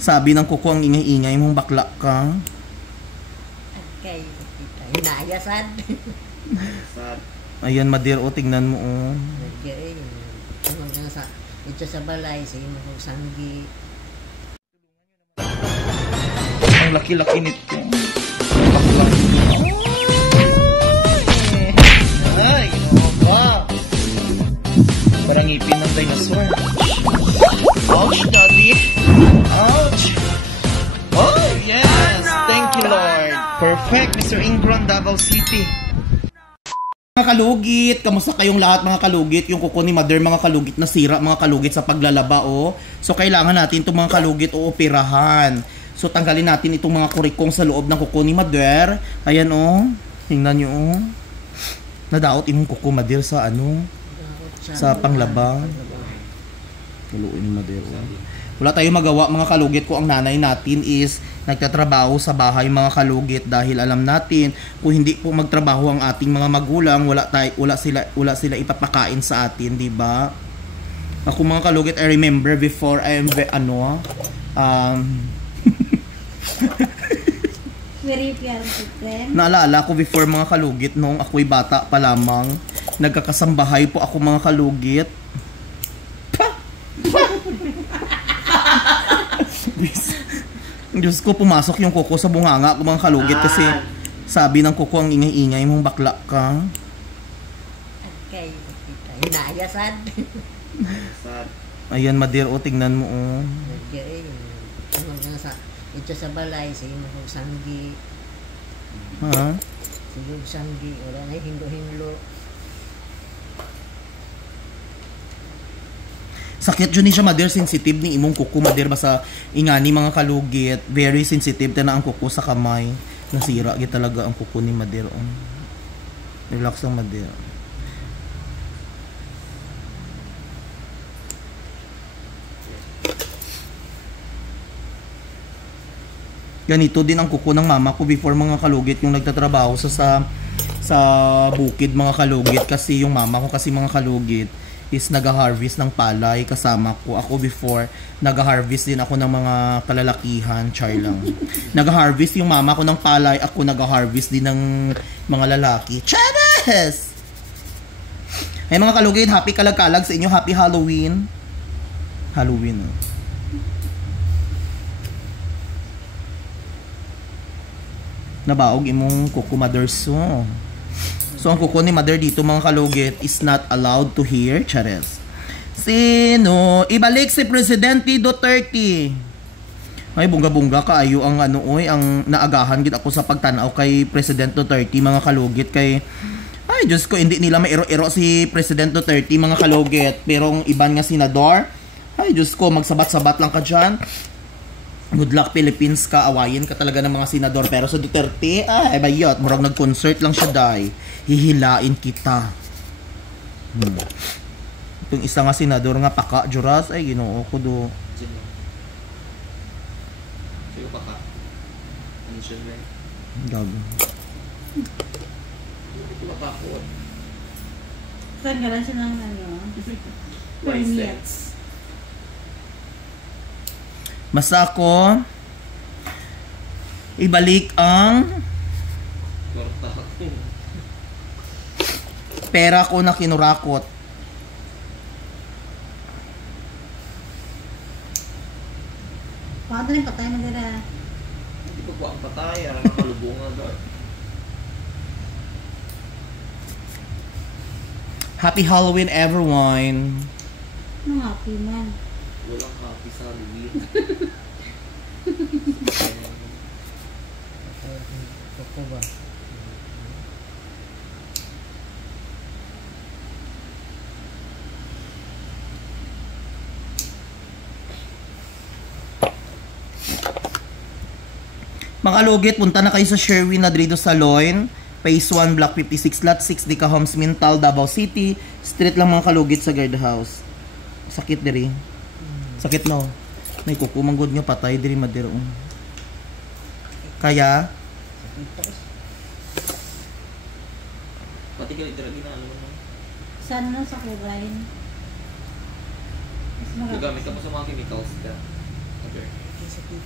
Sabi ng kuko ang ingay-ingay mong bakla ka. Okay, hinayasan. Ayan, Madir, o, tingnan mo, o. Ito sa balay, sa imo kong sanggi. Ang laki-laki nito. Ay, ba? Parang ngipin ng dinosaur. Ouch, daddy. Ouch. Oh, yes. Thank you, Lord. Perfect, Mr. Ingron, Davao City. Mga kalugit, kamusta kayong lahat mga kalugit? Yung kuko ni Mother, mga kalugit na sira, mga kalugit sa paglalaba, oh. So, kailangan natin itong mga kalugit o operahan. So, tanggalin natin itong mga kurikong sa loob ng kuko ni Mother. Ayan, oh. Tingnan nyo, oh. Nadaot imong kuko, Mother, sa ano? Sa panglaba. Kaluin ni Mother, oh. Wala tayong magawa mga kalugit ko. Ang nanay natin is nagtatrabaho sa bahay mga kalugit dahil alam natin kung hindi po magtrabaho ang ating mga magulang, wala sila ipapakain sa atin, di ba? Ako mga kalugit, I remember before I am naalala ko before mga kalugit noong ako'y bata pa lamang, nagkakasambahay po ako mga kalugit. Diyos ko, pumasok yung kuko sa bunganga ko mga kalugit kasi sabi ng kuko ang ingay-ingay mong bakla ka. Okay, hinayasan. Ayan, Madir, o, tingnan mo, o. Ito sa balay, sa imo kong sanggi. Ha? Sa iyong sanggi, wala na hinglo-hinglo. Sakit yun siya, Mother, sensitive ni imong kuko, Mother, basta ingani mga kalugit, very sensitive na ang kuko sa kamay. Nasira gid talaga ang kuko ni Mother. Relax lang, Mother. Ganito din ang kuko ng mama ko before mga kalugit, yung nagtatrabaho sa bukid mga kalugit, kasi yung mama ko kasi mga kalugit is nag-harvest ng palay kasama ko. Ako before, nag-harvest din ako ng mga kalalakihan, char lang. Nag-harvest yung mama ko ng palay, ako nag-harvest din ng mga lalaki. Charas! Ay mga kalugit, happy kalag-kalag sa inyo, happy Halloween. Halloween, oh. Nabaog imong kuko, Mother, so. So, ang kuko ni Mother dito mga kalugit is not allowed to hear. Chares. Sino? Ibalik si Presidente Duterte. Ay, bunga-bunga kaayo ang ano, oy, ang naagahan gid ako sa pagtanaw kay President Duterte mga kalugit kay ay, Diyos ko, hindi nila mairo-iro si President Duterte mga kalugit. Pero ang iban nga senador, ay, Diyos ko, magsabat-sabat lang ka dyan. Good luck Philippines ka, awayin ka talaga ng mga senador. Pero sa Duterte, ay bayot, murag nag-concert lang siya, day. Hihilain kita. Itong isa nga senador nga paka juras, ay ginoo ko do. Sino paka? Ano siya ba? Gago. Paka ko. Saan ka lang siya ng ano? Permits. Basta ako ibalik ang pera ko na kinurakot. Paano rin patay mo dira? Hindi ko po ang patay, ang nakalubungan doon. Happy Halloween everyone. Ano happy man? Walang happy sa Halloween. Kuko ba? Mga lugit, punta na kayo sa Sherwin Nadrido Salon, Phase 1, Block 56, Lot 6, Dica Homes, Mintal, Davao City. Street lang mga kalugit sa guardhouse. Sakit diri. Sakit no. May kukumanggod nyo, patay diri madirong. Kaya? Pati ka litera ginano mo. Saan na sa kubain? Mas marami. Gagamit ka pa sa mga chemicals ka. Okay.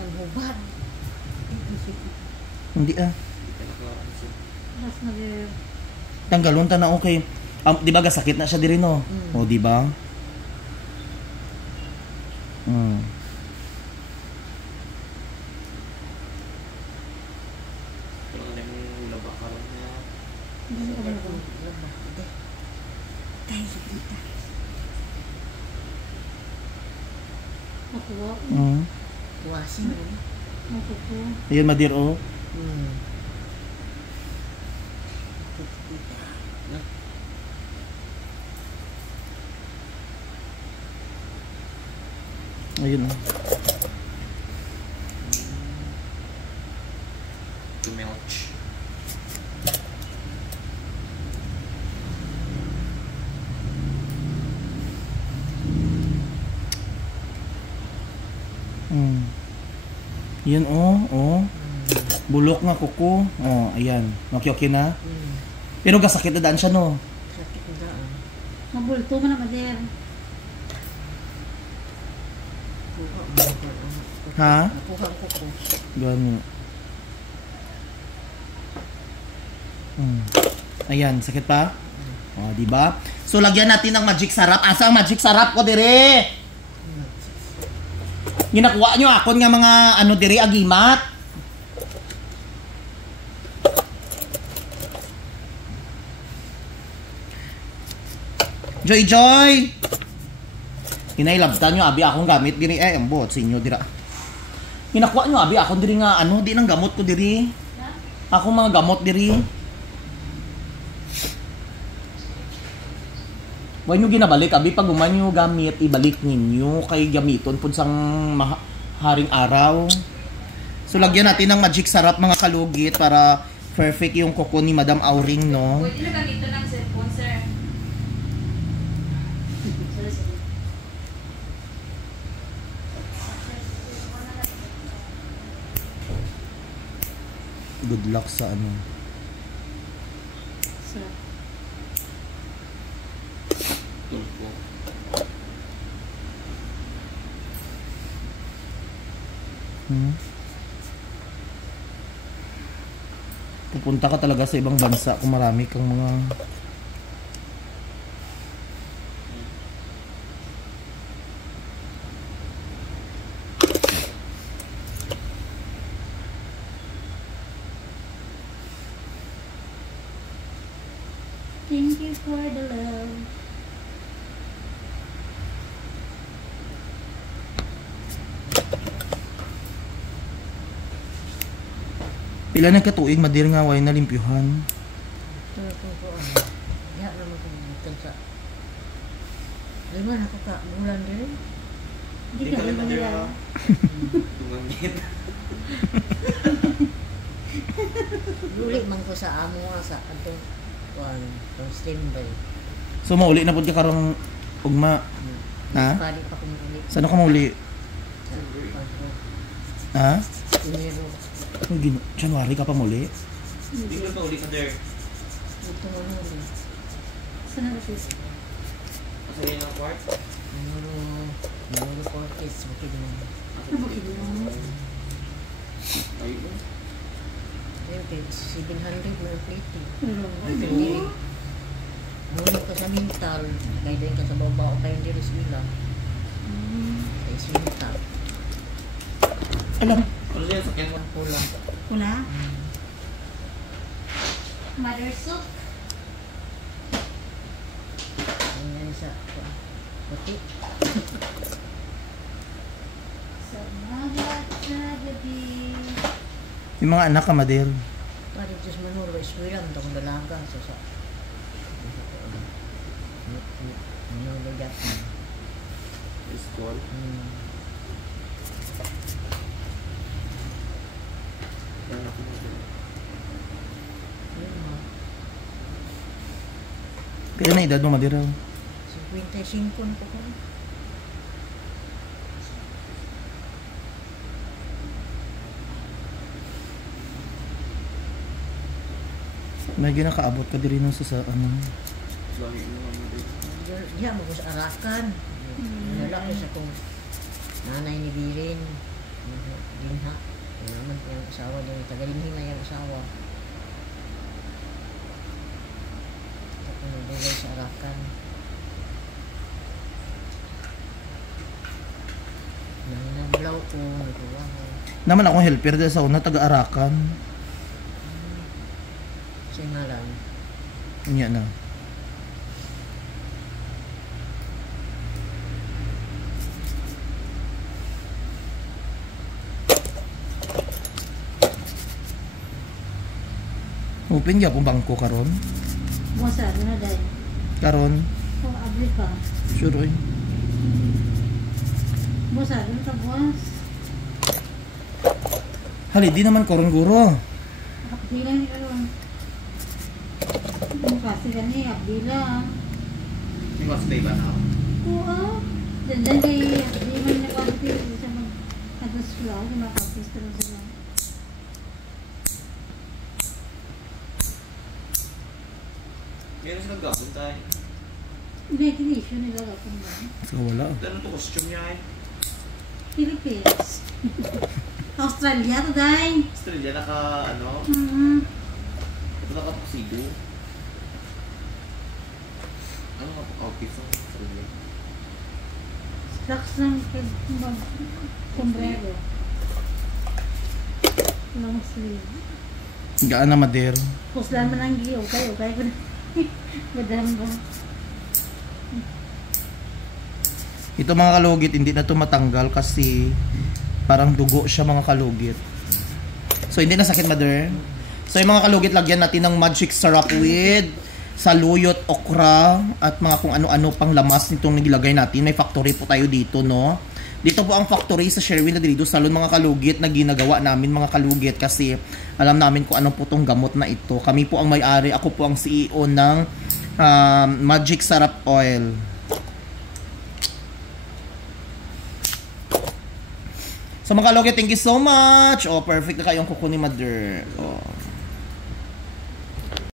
Ang hubad. Hindi ah. Hindi ka nakaisip. Mas nag- Tanggalon ta na okay. Di ba gasakit na siya diri no? O di ba? Kung ano yung laba ka lang na. Hindi ko ba ba? Tayo sa kita. Nakuha. Buwasin mo. Nakuha. Ayun madir oh. Ayun oh. Tumilch. Yan oh. Bulok nga kuko. Oh, ayan. Okay na. Pero gasakit na daan siya no. Sakit na daan. Mabulto mo na mader. Ha? Nakuha ko ko. Gano. Ayan, sakit pa? Oh, di ba? So lagyan natin ng magic sarap. Asa ang magic sarap ko dire? Ginakuha nyo akon nga mga ano dire agimat. Joy! Hinailabtan nyo abi akong gamit diri ambot sa inyo dira. Ginakuha nyo abi akon diri nga ano, di nang gamot ko diri. Ako mga gamot diri. Huwag nyo ginabalik, abi pag uman nyo gamit, ibalik ninyo kay gamiton po sang haring araw. So lagyan natin ng magic sarap mga kalugit para perfect yung kuko ni Madam Auring, no? Pwede na gamito ng cellphone, sir. Good luck sa ano. So, Tulpo. Pupunta ka talaga sa ibang bansa kung marami kang mga thank you for the love. pila na katuig madir nga way nalimpyuhan. Ito ko ano. Diya naman ko dito sa. Lima na ko ka. Bulan din. Hindi Hindi ka ka rin rin madira. nila. Tumangit. Luli man ko sa amo nga sa atong kuan, atong standby. So mauli na pud ka karong ugma. Ha? Pali pa ko muli. Saan ka mauli? Sa pagko. Ha? Enero. January ka pa muli? Hindi ka pa uli ka there. Ito mo muli. Saan na ba sis? Kasi yun ang part. Enero 40s. Bukid mo. Ano ba kilo? Ayun. Ayun, 700 na plate. Pero, Hindi. Muli ka sa mental. Kaya din ka sa baba o kaya hindi rin sila. Kaya sinta. Alam. Ano siya sakyan mo? Ang pula. Pula? Mother soup? Ayan sa puti. Sa mga sa gabi. Yung mga anak ka madir. Pari Diyos Manolo, eskwela, ang takong dalaga. Sa Manolo Jackson. School. Kaya ako madira. Yun mo. Pila na edad mo madir? 55 na po ko. May ginakaabot ka diri no sa ano. Lagi mo naman dito. Diya mo ko sa Arakan. Wala ko sa kong nanay ni Birin. Dinha. Yung naman po yung asawa din. Tagalinhin na yung asawa. Tapos nagdugay sa Arakan. Nanginablaw ko. Nagtuwa ko. Naman akong helper dahil sa una, taga-Arakan. Siya nga lang. Inya na. Open gyud akong bangko karon. Buwasa, na dahil. Karon, Kung abri pa. sure oy. Buwasa, doon ka buwas. Hali, di naman karon guro. Abdi lang ni karon. Ang kasi gani, abdi lang. May mas day ba na? Oo. Dandan kay abdi man na kapatid sa mag-ados lang, sa mga kapatid lang sila. Meron silang gapon tayo. Imagination nila kapag ba? So wala. Ano to costume niya eh? Philippines. Australia to day. Australia naka ano? Ito naka-tuxedo. Ano nga po outfit sa Australia? Slacks lang kay sombrero. Long sleeve. Gaan na mader. Puslan man ang giyo kayo ko na. Madam ba? Ito mga kalugit, hindi na to matanggal kasi parang dugo siya mga kalugit. So hindi na sakit mother. So yung mga kalugit, lagyan natin ng magic syrup with saluyot, okra at mga kung ano-ano pang lamas nitong nilagay natin. May factory po tayo dito, no? Dito po ang factory sa Sherwin Ladrido Salon mga kalugit na ginagawa namin mga kalugit kasi alam namin kung ano po tong gamot na ito. Kami po ang may-ari, ako po ang CEO ng Magic Syrup Oil. So mga kalugit, thank you so much. Oh, perfect na kayong kuko ni mother. Oh.